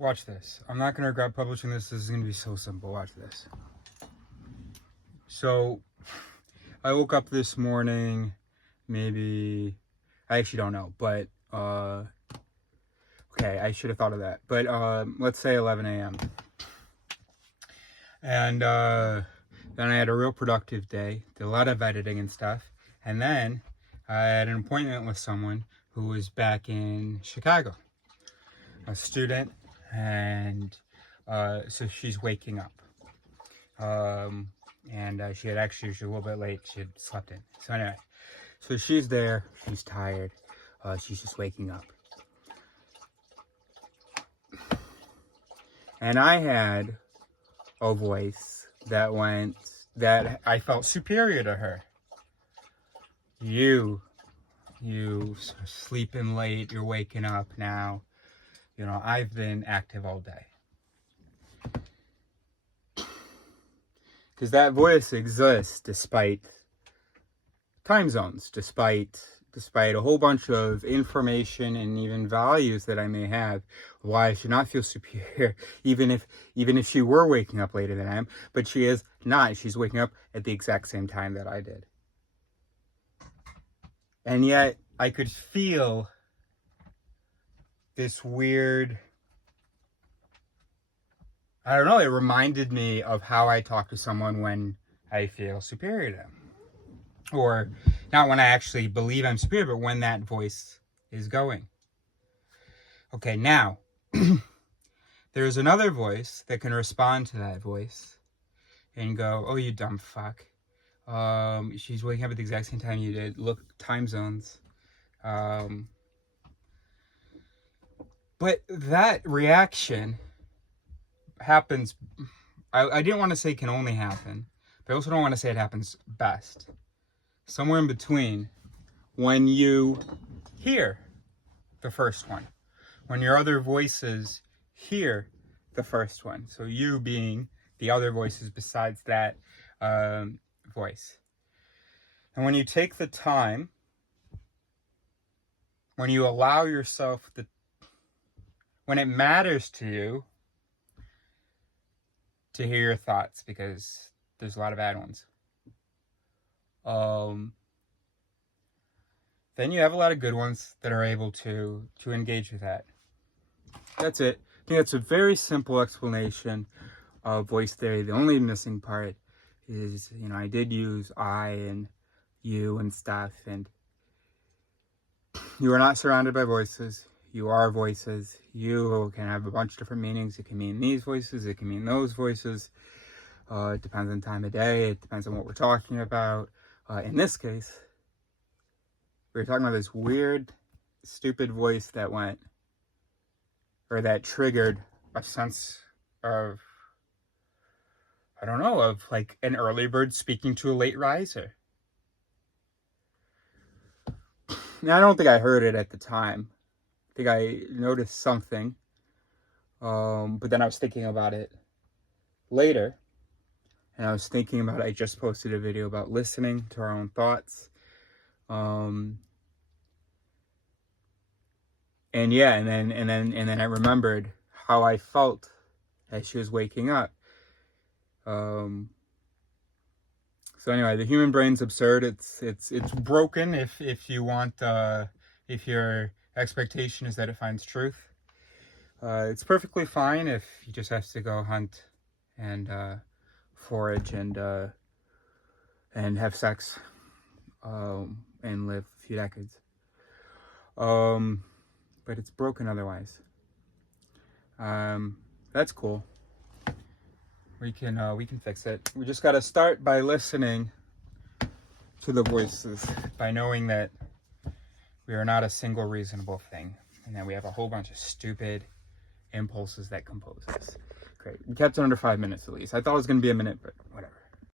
Watch this. I'm not going to regret publishing this. This is going to be so simple. Watch this. So, I woke up this morning, maybe, I actually don't know, but, okay, I should have thought of that. But, let's say 11 a.m. And, then I had a real productive day, did a lot of editing and stuff. And then I had an appointment with someone who was back in Chicago, a student, and so she's waking up. And she was a little bit late. She had slept in. So anyway, so she's there. She's tired. She's just waking up. And I had a voice that I felt superior to her. You sleeping late. You're waking up now. You know, I've been active all day. Because that voice exists despite time zones, despite a whole bunch of information and even values that I may have, why I should not feel superior, even if she were waking up later than I am, but she is not. She's waking up at the exact same time that I did. And yet, I could feel this weird, I don't know, it reminded me of how I talk to someone when I feel superior to them. Or, not when I actually believe I'm superior, but when that voice is going. Okay, now, there's another voice that can respond to that voice and go, oh, you dumb fuck. She's waking up at the exact same time you did. Look, time zones. But that reaction happens, I didn't want to say can only happen, but I also don't want to say it happens best. Somewhere in between, when you hear the first one, when your other voices hear the first one, so you being the other voices besides that voice. And when you take the time, when you allow yourself, when it matters to you to hear your thoughts, because there's a lot of bad ones, then you have a lot of good ones that are able to engage with that. That's it. I think that's a very simple explanation of voice theory. The only missing part is, you know, I did use I and you and stuff, and you are not surrounded by voices. You are voices. You can have a bunch of different meanings. It can mean these voices. It can mean those voices. It depends on time of day. It depends on what we're talking about. In this case, we're talking about this weird, stupid voice that went, or that triggered a sense of, I don't know, of like an early bird speaking to a late riser. Now, I don't think I heard it at the time. I think I noticed something, but then I was thinking about it later, and I was thinking about, I just posted a video about listening to our own thoughts, and yeah, and then I remembered how I felt as she was waking up. So anyway, the human brain's absurd. It's broken if you want, if your expectation is that it finds truth. It's perfectly fine if you just have to go hunt and forage and have sex and live a few decades. But it's broken otherwise. That's cool. We can fix it. We just gotta start by listening to the voices, by knowing that we are not a single reasonable thing, and that we have a whole bunch of stupid impulses that compose us. Great. We kept it under 5 minutes at least. I thought it was gonna be a minute, but whatever.